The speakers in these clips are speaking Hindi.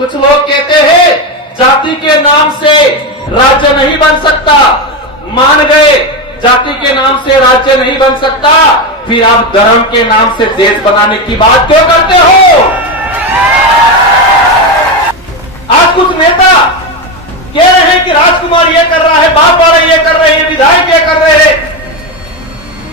कुछ लोग कहते हैं जाति के नाम से राज्य नहीं बन सकता। मान गए जाति के नाम से राज्य नहीं बन सकता, फिर आप धर्म के नाम से देश बनाने की बात क्यों करते हो? आज कुछ नेता कह रहे हैं कि राजकुमार ये कर रहा है, बाप वाले ये कर रहे हैं, विधायक ये कर रहे हैं।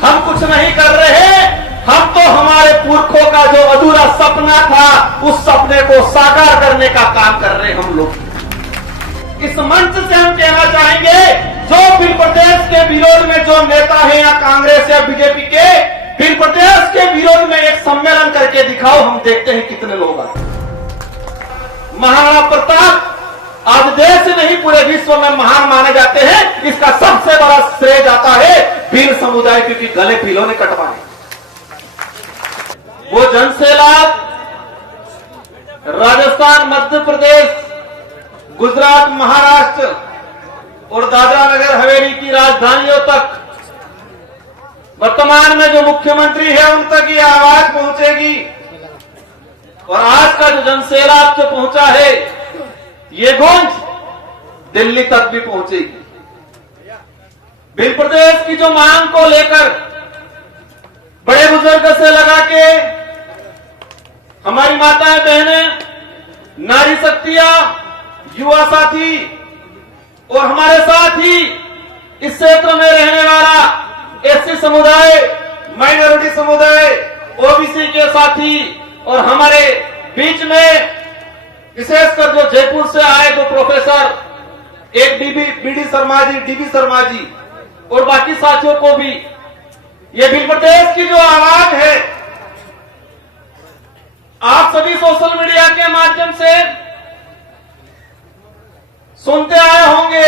हम कुछ नहीं कर रहे, हम तो हमारे पुरखों का जो अधूरा सपना था उस सपने को साकार करने का काम कर रहे हैं हम लोग। इस मंच से हम कहना चाहेंगे, जो बिल प्रदेश के विरोध में जो नेता है या कांग्रेस या बीजेपी के, बिल प्रदेश के विरोध में एक सम्मेलन करके दिखाओ, हम देखते हैं कितने लोग आए। महाराणा प्रताप आज देश नहीं पूरे विश्व में महान माने जाते हैं। इसका सबसे बड़ा श्रेय जाता है भील समुदाय, क्योंकि गले भीलों ने कटवाए। वो जनसैलाब राजस्थान, मध्य प्रदेश, गुजरात, महाराष्ट्र और दादरा नगर हवेली की राजधानियों तक, वर्तमान में जो मुख्यमंत्री है उन तक ये आवाज पहुंचेगी। और आज का जो जनसैलाब जो पहुंचा है, ये गूंज दिल्ली तक भी पहुंचेगी। बिल प्रदेश की जो मांग को लेकर बड़े बुजुर्ग से लगा के हमारी माताएं बहनें, नारी शक्तियां, युवा साथी और हमारे साथ ही इस क्षेत्र में रहने वाला एससी समुदाय, माइनॉरिटी समुदाय, ओबीसी के साथी और हमारे बीच में विशेषकर जो जयपुर से आए दो प्रोफेसर, एक बीडी शर्मा जी, डीबी शर्मा जी और बाकी साथियों को भी, ये बिल प्रदेश की जो आवाज है, आप सभी सोशल मीडिया के माध्यम से सुनते आए होंगे।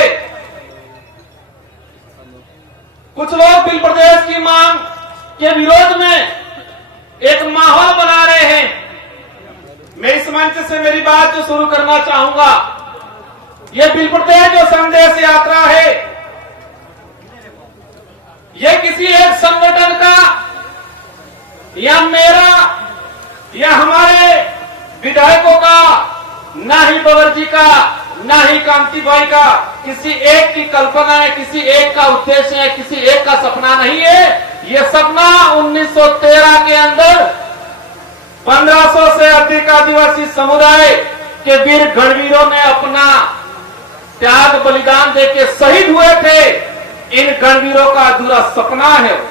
कुछ लोग बिल प्रदेश की मांग के विरोध में एक माहौल बना रहे हैं। मैं इस मंच से मेरी बात जो शुरू करना चाहूंगा, यह बिल प्रदेश जो संदेश यात्रा है, यह किसी एक संगठन का या मेरा या हमारे विधायकों का, ना ही बबर जी का, ना ही कांति भाई का, किसी एक की कल्पना है, किसी एक का उद्देश्य है, किसी एक का सपना नहीं है। ये सपना 1913 के अंदर 1500 से अधिक आदिवासी समुदाय के वीर गणवीरों ने अपना त्याग बलिदान देके शहीद हुए थे। इन गणवीरों का अधूरा सपना है।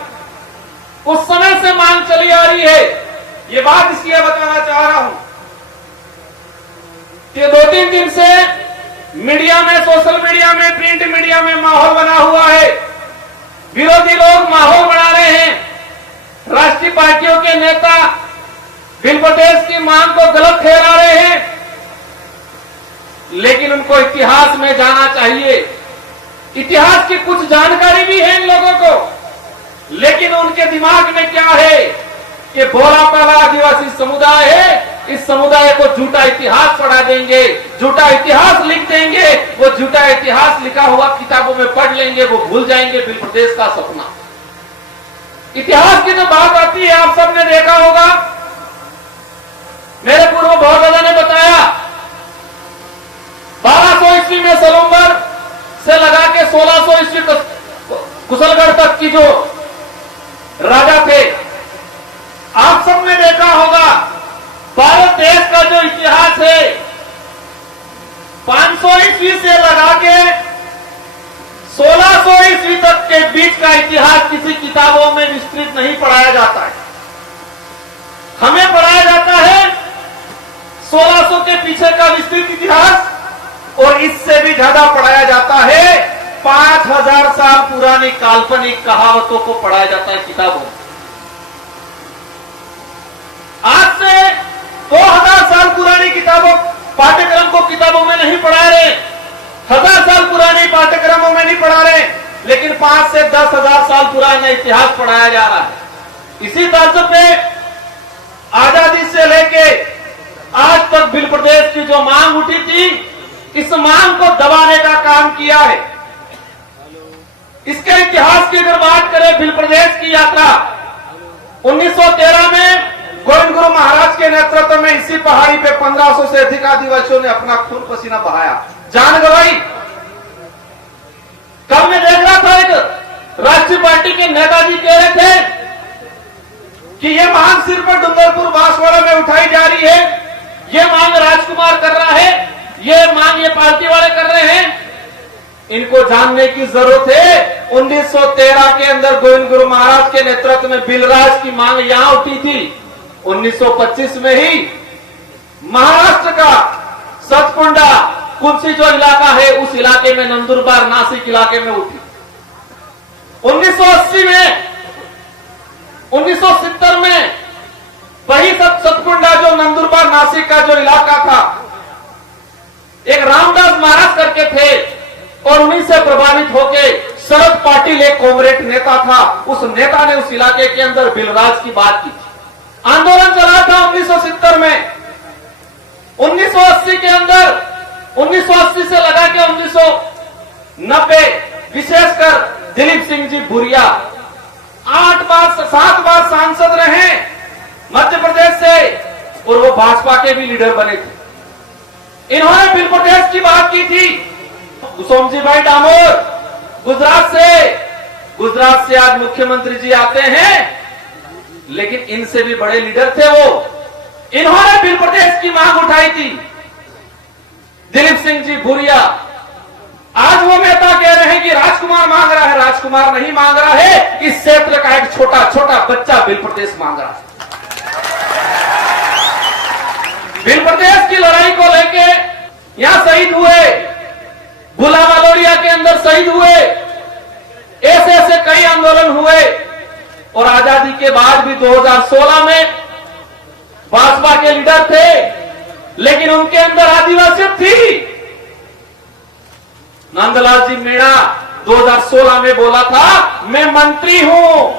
उस समय से मांग चली आ रही है। ये बात इसलिए बताना चाह रहा हूं कि 2-3 दिन से मीडिया में, सोशल मीडिया में, प्रिंट मीडिया में माहौल बना हुआ है। विरोधी लोग माहौल बना रहे हैं। राष्ट्रीय पार्टियों के नेता बिल प्रदेश की मांग को गलत ठहरा रहे हैं, लेकिन उनको इतिहास में जाना चाहिए। इतिहास की कुछ जानकारी भी है इन लोगों को, लेकिन उनके दिमाग में क्या है कि भोला पाला आदिवासी समुदाय है, इस समुदाय को झूठा इतिहास पढ़ा देंगे, झूठा इतिहास लिख देंगे। वो झूठा इतिहास लिखा हुआ किताबों में पढ़ लेंगे, वो भूल जाएंगे बिल प्रदेश का सपना। इतिहास की जो बात आती है, आप सबने देखा होगा, मेरे पूर्व बहुत ने बताया, 1200 ईस्वी में सलूंबर से लगा के 1600 ईस्वी कुशलगढ़ तक की जो राजा थे, आप सबने देखा होगा। भारत देश का जो इतिहास है, 500 ईस्वी से लगा के 1600 ईस्वी तक के बीच का इतिहास किसी किताबों में विस्तृत नहीं पढ़ाया जाता है। हमें पढ़ाया जाता है 1600 के पीछे का विस्तृत इतिहास, और इससे भी ज्यादा पढ़ाया जाता है 5000 साल पुरानी काल्पनिक कहावतों को पढ़ाया जाता है किताबों में। आज से 2000 साल पुरानी किताबों पाठ्यक्रम को किताबों में नहीं पढ़ा रहे, 1000 साल पुरानी पाठ्यक्रमों में नहीं पढ़ा रहे, लेकिन 5 से 10,000 साल पुराना इतिहास पढ़ाया जा रहा है। इसी तर्ज पे आजादी से लेके आज तक बिल प्रदेश की जो मांग उठी थी, इस मांग को दबाने का काम किया है। इसके इतिहास की अगर बात करें, बिल प्रदेश की यात्रा 1913 में गोविंद गुरु महाराज के नेतृत्व में इसी पहाड़ी पे 1500 से अधिक आदिवासियों ने अपना खून पसीना बहाया, जान गंवाई। कल मैं देख रहा था, एक राष्ट्रीय पार्टी के नेताजी कह रहे थे कि ये मांग सिर पर डूंगरपुर बांसवाड़ा में उठाई जा रही है, ये मांग राजकुमार कर रहा है, ये मांग ये पार्टी वाले कर रहे हैं। इनको जानने की जरूरत है, 1913 के अंदर गोविंद गुरु महाराज के नेतृत्व में बिलराज की मांग यहां उठी थी। 1925 में ही महाराष्ट्र का सतकुंडा कुंसी जो इलाका है, उस इलाके में नंदुरबार नासिक इलाके में उठी। 1980 में 1970 में वही सतकुंडा जो नंदुरबार नासिक का जो इलाका था, एक रामदास महाराज करके थे और उन्हीं से प्रभावित होके शरद पाटिल एक कॉमरेड नेता था, उस नेता ने उस इलाके के अंदर बिलराज की बात की। आंदोलन चला था 1970 में। 1980 के अंदर 1980 से लगा के 1990 विशेषकर दिलीप सिंह जी भूरिया 7 बार सांसद रहे मध्य प्रदेश से, और वो भाजपा के भी लीडर बने थे। इन्होंने बिल प्रदेश की बात की थी। सोमजी भाई डामोर गुजरात से आज मुख्यमंत्री जी आते हैं, लेकिन इनसे भी बड़े लीडर थे वो। इन्होंने बिल प्रदेश की मांग उठाई थी। दिलीप सिंह जी भूरिया, आज वो नेता कह रहे हैं कि राजकुमार मांग रहा है, राजकुमार नहीं मांग रहा है, इस क्षेत्र का एक छोटा छोटा बच्चा बिल प्रदेश मांग रहा है। बिल प्रदेश की लड़ाई को लेके यहां शहीद हुए, भुला मालोरिया के अंदर शहीद हुए, ऐसे ऐसे कई आंदोलन हुए। और आजादी के बाद भी 2016 में भाजपा के लीडर थे, लेकिन उनके अंदर आदिवासियत थी। नंदलाल जी मीणा 2016 में बोला था, मैं मंत्री हूं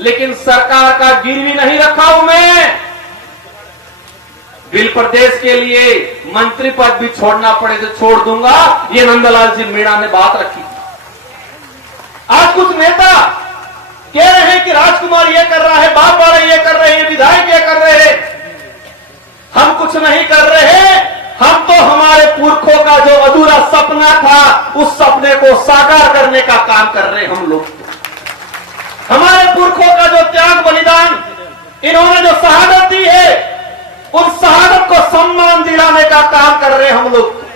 लेकिन सरकार का गिरवी नहीं रखा हूं मैं, बिल प्रदेश के लिए मंत्री पद भी छोड़ना पड़े तो छोड़ दूंगा, ये नंदलाल जी मीणा ने बात रखी। आज कुछ नेता कह रहे हैं कि राजकुमार ये कर रहा है, बाप वाले ये कर रहे हैं, विधायक ये कर रहे हैं। हम कुछ नहीं कर रहे, हम तो हमारे पुरखों का जो अधूरा सपना था, उस सपने को साकार करने का काम कर रहे हैं हम लोग। हमारे पुरखों का जो त्याग बलिदान, इन्होंने जो शहादत दी है, उस शहादत को सम्मान दिलाने का काम कर रहे हैं हम लोग।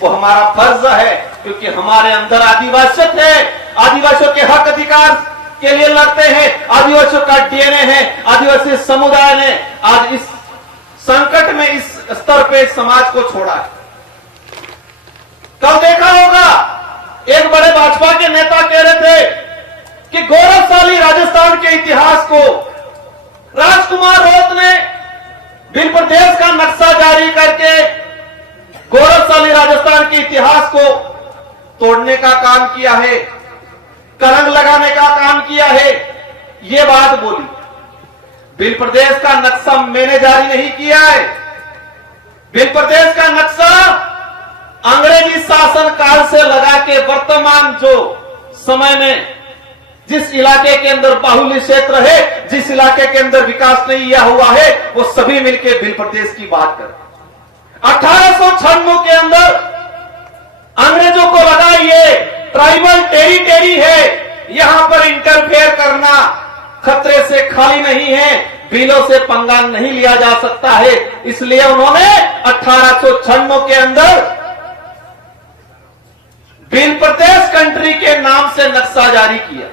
वो हमारा फर्ज है, क्योंकि हमारे अंदर आदिवासियत है, आदिवासियों के हक अधिकार के लिए लड़ते हैं, आदिवासियों का डीएनए है। आदिवासी समुदाय ने आज इस संकट में इस स्तर पे समाज को छोड़ा है। कल देखा होगा, एक बड़े भाजपा के नेता कह रहे थे कि गौरवशाली राजस्थान के इतिहास को राजकुमार रोत ने बिल प्रदेश का नक्शा जारी करके गौरवशाली राजस्थान के इतिहास को तोड़ने का काम किया है, कलंक लगाने का काम किया है, ये बात बोली। बिल प्रदेश का नक्शा मैंने जारी नहीं किया है। बिल प्रदेश का नक्शा अंग्रेजी शासन काल से लगा के वर्तमान जो समय में जिस इलाके के अंदर बाहुल्य क्षेत्र है, जिस इलाके के अंदर विकास नहीं हुआ है, वो सभी मिलकर बिल प्रदेश की बात कर। 1896 के अंदर अंग्रेजों को लगा ये ट्राइबल टेरिटरी है, यहां पर इंटरफेयर करना खतरे से खाली नहीं है, बिलों से पंगा नहीं लिया जा सकता है। इसलिए उन्होंने 1896 के अंदर बिल प्रदेश कंट्री के नाम से नक्शा जारी किया।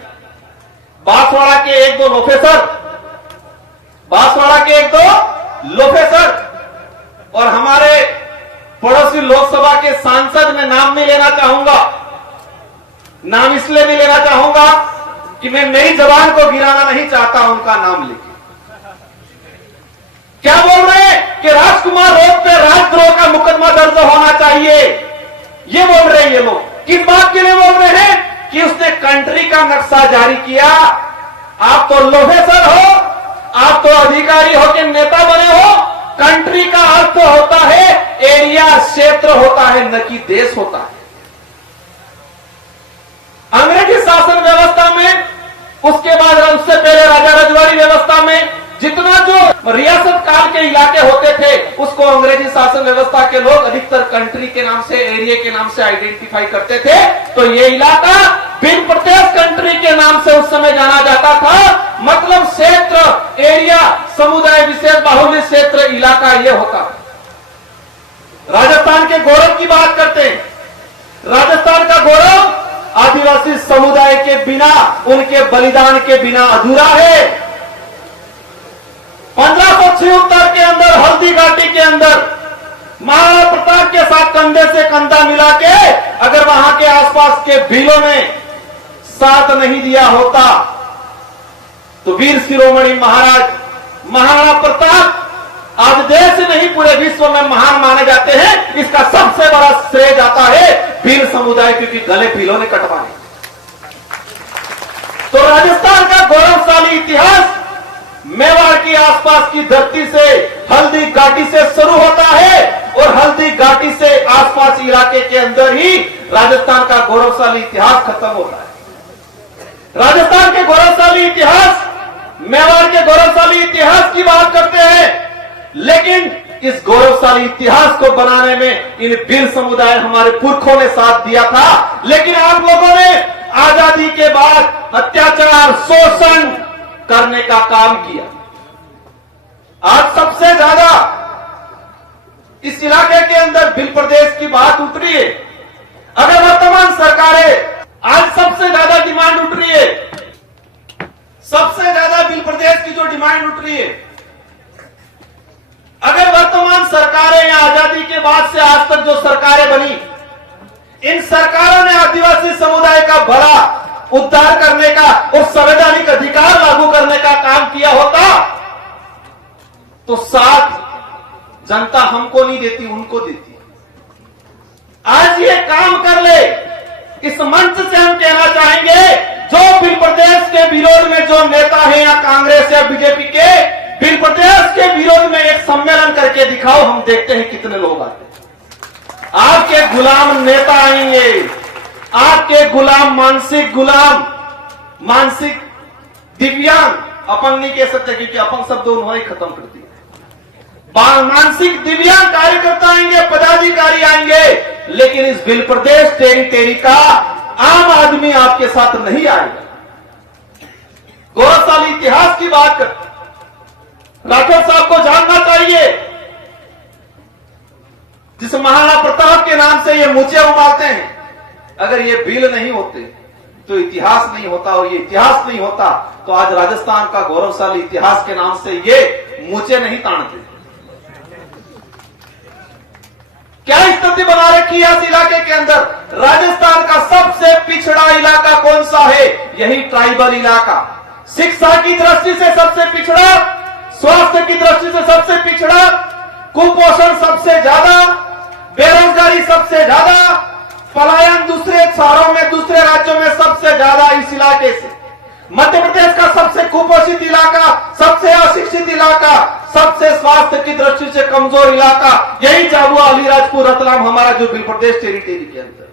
बांसवाड़ा के एक दो लोफेसर और हमारे पड़ोसी लोकसभा के सांसद, में नाम नहीं लेना चाहूंगा, नाम इसलिए नहीं लेना चाहूंगा कि मैं मेरी जबान को गिराना नहीं चाहता उनका नाम लेके। क्या बोल रहे हैं कि राजकुमार रोड पे राजद्रोह का मुकदमा दर्ज होना चाहिए, ये बोल रहे हैं ये लोग। किस बात के लिए बोल रहे हैं? कि उसने कंट्री का नक्शा जारी किया। आप तो लोफेसर हो, आप तो अधिकारी हो कि नेता बने हो। कंट्री का अर्थ होता है एरिया, क्षेत्र होता है, न कि देश होता है। अंग्रेजी शासन व्यवस्था में, उसके बाद उससे पहले राजा रजवाड़ी व्यवस्था में जितना जो रियासत काल के इलाके होते थे उसको अंग्रेजी शासन व्यवस्था के लोग अधिकतर कंट्री के नाम से, एरिया के नाम से आइडेंटिफाई करते थे। तो ये इलाका बिन प्रदेश कंट्री के नाम से उस समय जाना जाता था। मतलब क्षेत्र, एरिया, समुदाय विशेष बाहुल्य क्षेत्र, इलाका ये होता। राजस्थान के गौरव की बात करते हैं। राजस्थान का गौरव आदिवासी समुदाय के बिना, उनके बलिदान के बिना अधूरा है। 1576 के अंदर हल्दी घाटी के अंदर महाराणा प्रताप के साथ कंधे से कंधा मिला के अगर वहां के आसपास के भीलों ने साथ नहीं दिया होता तो वीर शिरोमणि महाराज महाराणा प्रताप आज देश नहीं पूरे विश्व में महान माने जाते हैं। इसका सबसे बड़ा श्रेय जाता है भील समुदाय, क्योंकि गले भीलों ने कटवाए। तो राजस्थान का गौरवशाली इतिहास मेवाड़ की आसपास की धरती से, हल्दी घाटी से शुरू होता है और हल्दी घाटी से आसपास इलाके के अंदर ही राजस्थान का गौरवशाली इतिहास खत्म होता है। राजस्थान के गौरवशाली इतिहास, मेवाड़ के गौरवशाली इतिहास की बात करते हैं, लेकिन इस गौरवशाली इतिहास को बनाने में इन भील समुदाय, हमारे पुरखों ने साथ दिया था। लेकिन आप लोगों ने आजादी के बाद अत्याचार, शोषण करने का काम किया। आज सबसे ज्यादा इस इलाके के अंदर भील प्रदेश की बात उठ रही है। अगर वर्तमान सरकारें, आज सबसे ज्यादा डिमांड उठ रही है, सबसे ज्यादा भील प्रदेश की जो डिमांड उठ रही है, अगर वर्तमान सरकारें या आजादी के बाद से आज तक जो सरकारें बनी, इन सरकारों ने आदिवासी समुदाय का भला, उद्धार करने का और संवैधानिक अधिकार लागू करने का काम किया होता तो साथ जनता हमको नहीं देती, उनको देती। आज ये काम कर ले, इस मंच से हम कहना चाहेंगे, जो भील प्रदेश के विरोध में जो नेता हैं या कांग्रेस या बीजेपी के, भील प्रदेश के विरोध में एक सम्मेलन करके दिखाओ, हम देखते हैं कितने लोग आते हैं। आपके गुलाम नेता आएंगे, आपके गुलाम, मानसिक दिव्यांग, अपंग नहीं कह सकते क्योंकि अपंग शब्द उन्होंने खत्म कर दिया। मानसिक दिव्यांग कार्यकर्ता आएंगे, पदाधिकारी आएंगे, लेकिन इस भील प्रदेश टेरिटरी का आम आदमी आपके साथ नहीं आएगा। गौरवशाली इतिहास की बात करते, राठौर साहब को जानना चाहिए, जिस महाराणा प्रताप के नाम से ये मूछें उमालते हैं, अगर ये भील नहीं होते तो इतिहास नहीं होता, और ये इतिहास नहीं होता तो आज राजस्थान का गौरवशाली इतिहास के नाम से ये मूछें नहीं तानते। क्या स्थिति बना रखी है इस इलाके के अंदर? राजस्थान का सबसे पिछड़ा इलाका कौन सा है? यही ट्राइबल इलाका। शिक्षा की दृष्टि से सबसे पिछड़ा, स्वास्थ्य की दृष्टि से सबसे पिछड़ा, कुपोषण सबसे ज्यादा, बेरोजगारी सबसे ज्यादा, पलायन दूसरे शहरों में, दूसरे राज्यों में सबसे ज्यादा इस इलाके से। मध्य प्रदेश का सबसे कुपोषित इलाका, सबसे अशिक्षित इलाका, सबसे स्वास्थ्य की दृष्टि से कमजोर इलाका, यही झाबुआ, अलीराजपुर, रतलाम हमारा जो भील प्रदेश टेरिटरी के अंदर।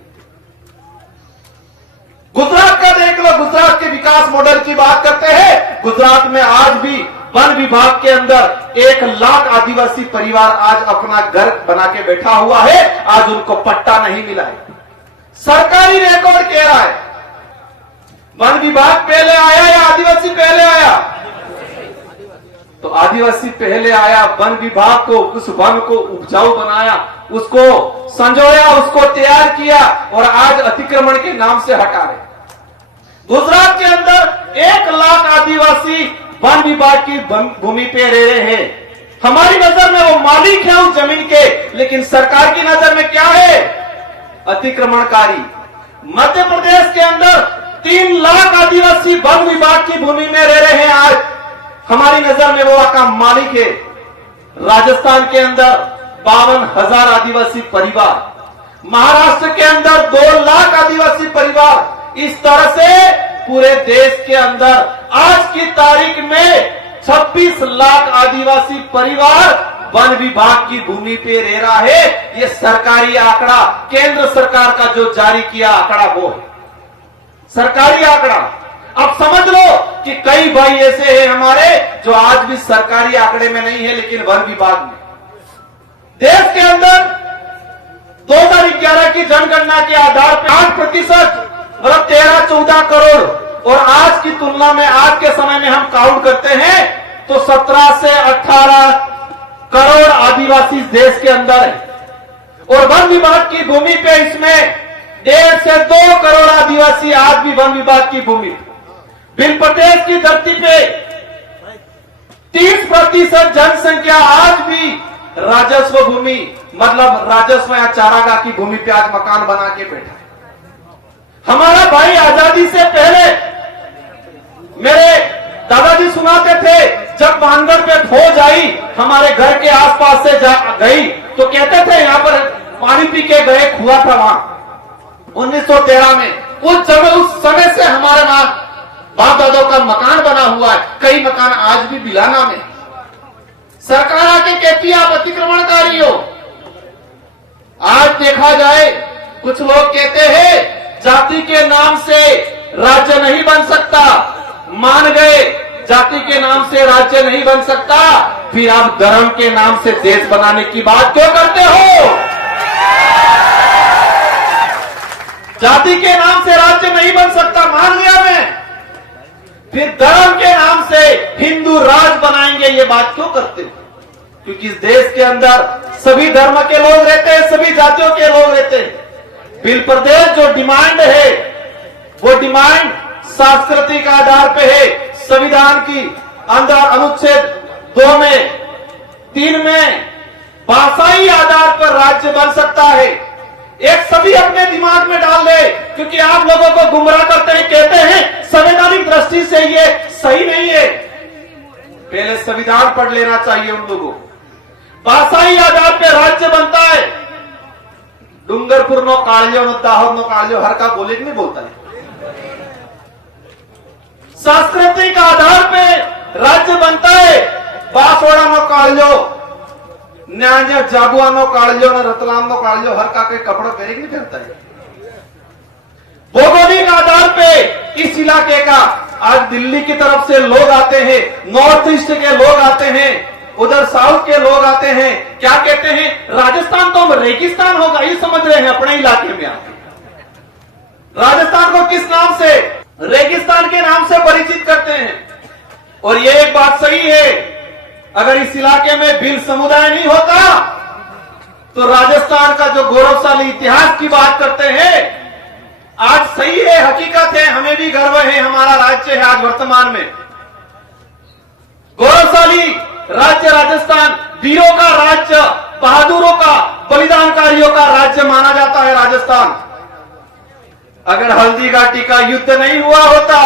गुजरात का देख लो, गुजरात के विकास मॉडल की बात करते हैं। गुजरात में आज भी वन विभाग के अंदर 1 लाख आदिवासी परिवार आज अपना घर बना के बैठा हुआ है, आज उनको पट्टा नहीं मिला है। सरकारी रिकॉर्ड कह रहा है, वन विभाग पहले आया या आदिवासी पहले आया? तो आदिवासी पहले आया, वन विभाग को, उस वन को उपजाऊ बनाया, उसको संजोया, उसको तैयार किया और आज अतिक्रमण के नाम से हटा रहे। गुजरात के अंदर 1 लाख आदिवासी वन विभाग की भूमि पे रह रहे हैं। हमारी नजर में वो मालिक है उस जमीन के, लेकिन सरकार की नजर में क्या है? अतिक्रमणकारी। मध्य प्रदेश के अंदर 3 लाख आदिवासी वन विभाग की भूमि में रह रहे हैं आज, हमारी नजर में वो का मालिक है। राजस्थान के अंदर 52,000 आदिवासी परिवार, महाराष्ट्र के अंदर 2 लाख आदिवासी परिवार। इस तरह से पूरे देश के अंदर आज की तारीख में 26 लाख आदिवासी परिवार वन विभाग की भूमि पे रह रहा है। ये सरकारी आंकड़ा, केंद्र सरकार का जो जारी किया आंकड़ा वो है सरकारी आंकड़ा। अब समझ लो कि कई भाई ऐसे हैं हमारे जो आज भी सरकारी आंकड़े में नहीं है, लेकिन वन विभाग में। देश के अंदर 2011 की जनगणना के आधार पर 8% मतलब 13-14 करोड़, और आज की तुलना में आज के समय में हम काउंट करते हैं तो 17 से 18 करोड़ आदिवासी देश के अंदर है। और वन विभाग की भूमि पे इसमें 1.5 से 2 करोड़ आदिवासी आज भी वन विभाग की भूमि, बिन प्रदेश की धरती पे 30% जनसंख्या आज भी राजस्व भूमि मतलब राजस्व या चारागाह की भूमि पे आज मकान बना के बैठा है। हमारा भाई आजादी से पहले मेरे दादाजी सुनाते थे, जब भानगढ़ पे फौज आई हमारे घर के आसपास से गई तो कहते थे यहां पर पानी पी के गए, हुआ था वहां 1913 में। उस समय से हमारे वहां बाप दादों का मकान बना हुआ है, कई मकान आज भी बिलाना में। सरकार आके कहती है आप अतिक्रमणकारी हो। आज देखा जाए कुछ लोग कहते हैं जाति के नाम से राज्य नहीं बन सकता, मान गए जाति के नाम से राज्य नहीं बन सकता, फिर आप धर्म के नाम से देश बनाने की बात क्यों करते हो? जाति के नाम से राज्य नहीं बन सकता, मान लिया मैं, फिर धर्म के नाम से हिंदू राज बनाएंगे, ये बात क्यों करते हो? क्योंकि इस देश के अंदर सभी धर्म के लोग रहते हैं, सभी जातियों के लोग रहते हैं। बिल प्रदेश जो डिमांड है वो डिमांड सांस्कृतिक आधार पे है। संविधान की अंदर अनुच्छेद 2 में 3 में भाषाई आधार पर राज्य बन सकता है। एक सभी अपने दिमाग में डाल ले, क्योंकि आप लोगों को गुमराह करते हैं, कहते हैं संवैधानिक दृष्टि से ये सही नहीं है। पहले संविधान पढ़ लेना चाहिए उन लोगों। भाषाई आधार पर राज्य बनता है। डूंगरपुर नो कालियो नो दाहोद नो कालियो हर का बोले नहीं बोलता है। सांस्कृतिक आधार पे राज्य बनता है। बांसवाड़ा नो कालियो, न्याय जागुआ नो कालियो न रतलाम नो कालियो हर का के कपड़ा पहने नहीं पहनता है। भौगोलिक आधार पे इस इलाके का आज दिल्ली की तरफ से लोग आते हैं, नॉर्थ ईस्ट के लोग आते हैं, उधर साउथ के लोग आते हैं। क्या कहते हैं? राजस्थान तो रेगिस्तान होगा, ये समझ रहे हैं अपने इलाके में आके। राजस्थान को किस नाम से? रेगिस्तान के नाम से परिचित करते हैं। और ये एक बात सही है, अगर इस इलाके में भील समुदाय नहीं होता तो राजस्थान का जो गौरवशाली इतिहास की बात करते हैं आज सही है, हकीकत है, हमें भी गर्व है, हमारा राज्य है आज वर्तमान में गौरवशाली राज्य राजस्थान, वीरों का राज्य, बहादुरों का, बलिदानकारियों का राज्य माना जाता है राजस्थान। अगर हल्दी घाटी का युद्ध नहीं हुआ होता,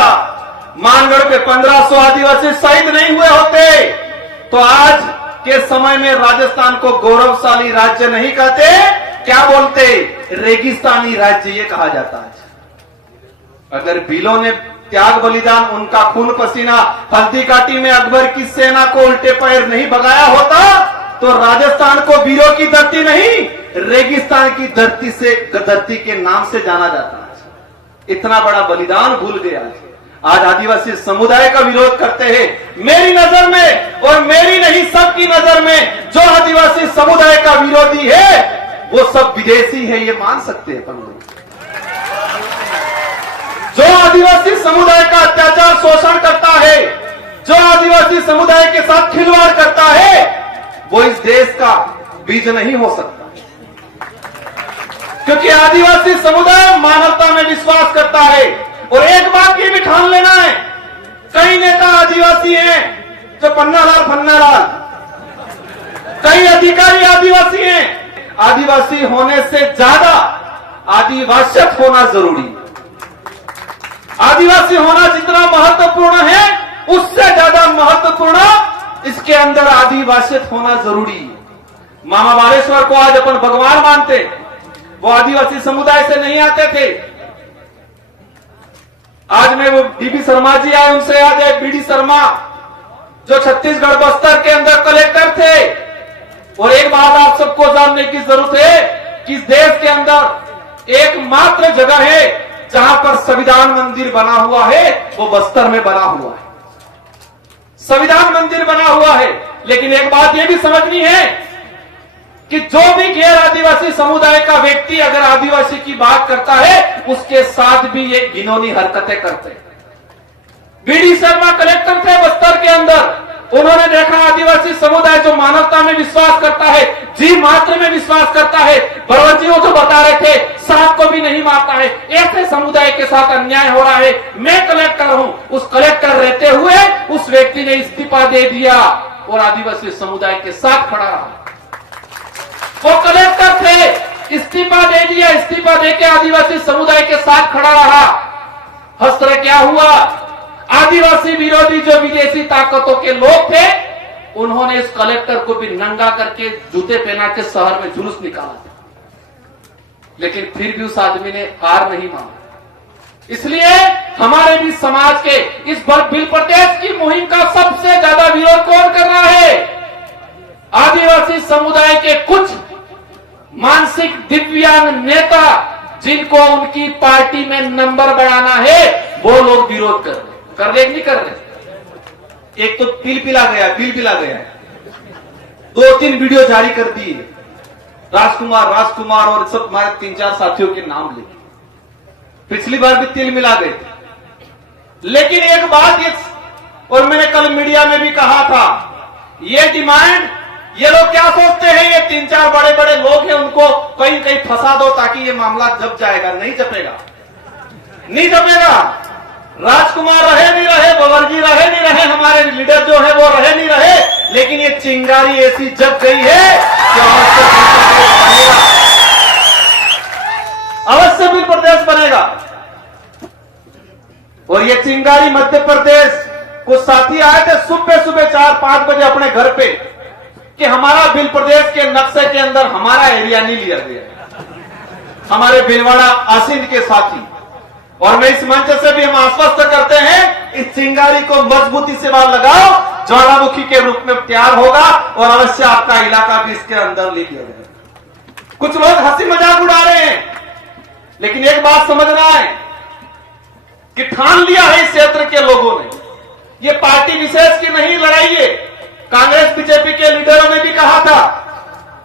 मानगढ़ पे 1500 आदिवासी शहीद नहीं हुए होते, तो आज के समय में राजस्थान को गौरवशाली राज्य नहीं कहते, क्या बोलते? रेगिस्तानी राज्य ये कहा जाता है। अगर भीलों ने त्याग बलिदान, उनका खून पसीना हल्दी घाटी में अकबर की सेना को उल्टे पैर नहीं भगाया होता तो राजस्थान को वीरों की धरती नहीं, रेगिस्तान की धरती के नाम से जाना जाता है। इतना बड़ा बलिदान भूल गया। आज आदिवासी समुदाय का विरोध करते हैं। मेरी नजर में और मेरी नहीं सबकी नजर में जो आदिवासी समुदाय का विरोधी है वो सब विदेशी है, ये मान सकते हैं अपन लोग। जो आदिवासी समुदाय का अत्याचार शोषण करता है, जो आदिवासी समुदाय के साथ खिलवाड़ करता है, वो इस देश का बीज नहीं हो सकता। क्योंकि आदिवासी समुदाय मानवता में विश्वास करता है। और एक बात ये भी ठान लेना है, कई नेता आदिवासी हैं जो पन्नालाल फन्नालाल, कई अधिकारी आदिवासी हैं। आदिवासी होने से ज्यादा आदिवासियत होना जरूरी है। आदिवासी होना जितना महत्वपूर्ण है उससे ज्यादा महत्वपूर्ण इसके अंदर आदिवासियत होना जरूरी है। मामा बालेश्वर को आज अपन भगवान मानते, वो आदिवासी समुदाय से नहीं आते थे। आज में वो डीबी शर्मा जी आए, उनसे याद है बीडी शर्मा जो छत्तीसगढ़ बस्तर के अंदर कलेक्टर थे। और एक बात आप सबको जानने की जरूरत है कि इस देश के अंदर एकमात्र जगह है जहां पर संविधान मंदिर बना हुआ है वो बस्तर में बना हुआ है, संविधान मंदिर बना हुआ है। लेकिन एक बात यह भी समझनी है कि जो भी गैर आदिवासी समुदाय का व्यक्ति अगर आदिवासी की बात करता है उसके साथ भी ये घिनौनी हरकतें करते हैं। बीडी शर्मा कलेक्टर थे बस्तर के अंदर, उन्होंने देखा आदिवासी समुदाय जो मानवता में विश्वास करता है, जीव मात्र में विश्वास करता है, बड़वन जी वो जो बता रहे थे सांप को भी नहीं मारता है, ऐसे समुदाय के साथ अन्याय हो रहा है। मैं कलेक्टर हूं, उस कलेक्टर रहते हुए उस व्यक्ति ने इस्तीफा दे दिया और आदिवासी समुदाय के साथ खड़ा रहा। वो कलेक्टर थे, इस्तीफा दे दिया, इस्तीफा देके आदिवासी समुदाय के साथ खड़ा रहा। हस्त्र क्या हुआ? आदिवासी विरोधी जो विदेशी ताकतों के लोग थे उन्होंने इस कलेक्टर को भी नंगा करके जूते पहना के शहर में जुलूस निकाला, लेकिन फिर भी उस आदमी ने हार नहीं माना। इसलिए हमारे भी समाज के इस बिल प्रदेश की मुहिम का सबसे ज्यादा विरोध कौन कर रहा है? आदिवासी समुदाय के कुछ मानसिक दिव्यांग नेता जिनको उनकी पार्टी में नंबर बढ़ाना है वो लोग विरोध कर रहे हैं। कर रहे नहीं कर रहे? एक तो बिल पिला गया है, 2-3 वीडियो जारी कर दिए, राजकुमार और सब हमारे 3-4 साथियों के नाम लेके। पिछली बार भी तिल मिला गए थे। लेकिन एक बात ये, और मैंने कल मीडिया में भी कहा था, ये डिमांड ये लोग क्या सोचते हैं, ये 3-4 बड़े बड़े लोग हैं उनको कहीं फंसा दो ताकि ये मामला जप जाएगा। नहीं जपेगा। राजकुमार रहे नहीं रहे, बवर्जी रहे नहीं रहे, हमारे लीडर जो है वो रहे नहीं रहे, लेकिन ये चिंगारी ऐसी जग गई है कि अवश्य बिल प्रदेश बनेगा। और ये चिंगारी मध्य प्रदेश, कुछ साथी आए थे सुबह 4-5 बजे अपने घर पे कि हमारा बिल प्रदेश के नक्शे के अंदर हमारा एरिया नहीं लिया गया। हमारे भिलवाड़ा आसिंद के साथी, और मैं इस मंच से भी हम आश्वस्त करते हैं इस चिंगारी को मजबूती से बाहर लगाओ, ज्वालामुखी के रूप में तैयार होगा और अवश्य आपका इलाका भी इसके अंदर ले लिया जाएगा। कुछ लोग हंसी मजाक उड़ा रहे हैं, लेकिन एक बात समझना है कि ठान लिया है इस क्षेत्र के लोगों ने, ये पार्टी विशेष की नहीं लड़ाई है। कांग्रेस बीजेपी के लीडरों ने भी कहा था,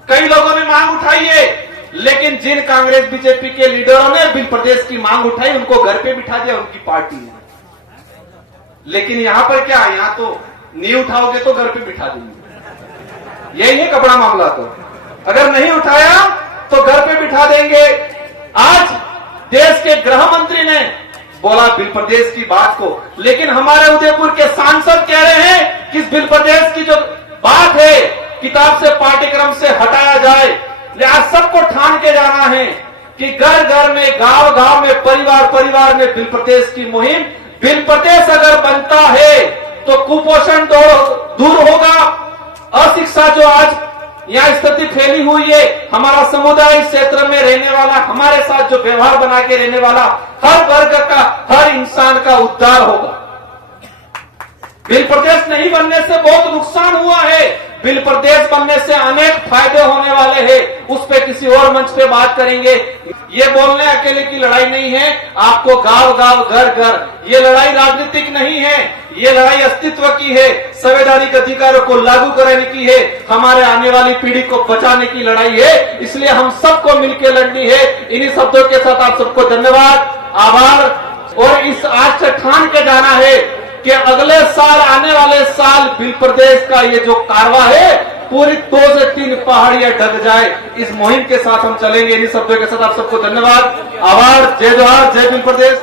कई लोगों ने मांग उठाई है, लेकिन जिन कांग्रेस बीजेपी के लीडरों ने बिल प्रदेश की मांग उठाई उनको घर पे बिठा दिया उनकी पार्टी ने। लेकिन यहां पर क्या, यहां तो नहीं उठाओगे तो घर पे बिठा देंगे, यही है कपड़ा मामला। तो अगर नहीं उठाया तो घर पे बिठा देंगे। आज देश के गृह मंत्री ने बोला बिल प्रदेश की बात को, लेकिन हमारे उदयपुर के सांसद कह रहे हैं कि इस बिल प्रदेश की जो बात है किताब से पाठ्यक्रम से हटाया जाए। आज सबको ठान के जाना है कि घर घर में, गांव गांव में, परिवार परिवार में बिल प्रदेश की मुहिम। बिल प्रदेश अगर बनता है तो कुपोषण दूर होगा, अशिक्षा जो आज यहाँ स्थिति फैली हुई है, हमारा समुदाय इस क्षेत्र में रहने वाला, हमारे साथ जो व्यवहार बना के रहने वाला हर वर्ग का, हर इंसान का उद्धार होगा। बिल प्रदेश नहीं बनने से बहुत नुकसान हुआ है, बिल प्रदेश बनने से अनेक फायदे होने वाले हैं, उस पे किसी और मंच पे बात करेंगे। ये बोलने अकेले की लड़ाई नहीं है, आपको गांव गांव, घर घर, ये लड़ाई राजनीतिक नहीं है, ये लड़ाई अस्तित्व की है, संवैधानिक अधिकारों को लागू कराने की है, हमारे आने वाली पीढ़ी को बचाने की लड़ाई है। इसलिए हम सबको मिलकर लड़नी है। इन्हीं शब्दों के साथ आप सबको धन्यवाद, आभार। और इस आज से ठान के जाना है कि अगले साल, आने वाले साल बिल प्रदेश का ये जो कारवा है पूरी 2 से 3 पहाड़ियां ढक जाए, इस मुहिम के साथ हम चलेंगे। इन्हीं शब्दों के साथ आप सबको धन्यवाद, आभार। जय जोहार, जय बिल प्रदेश।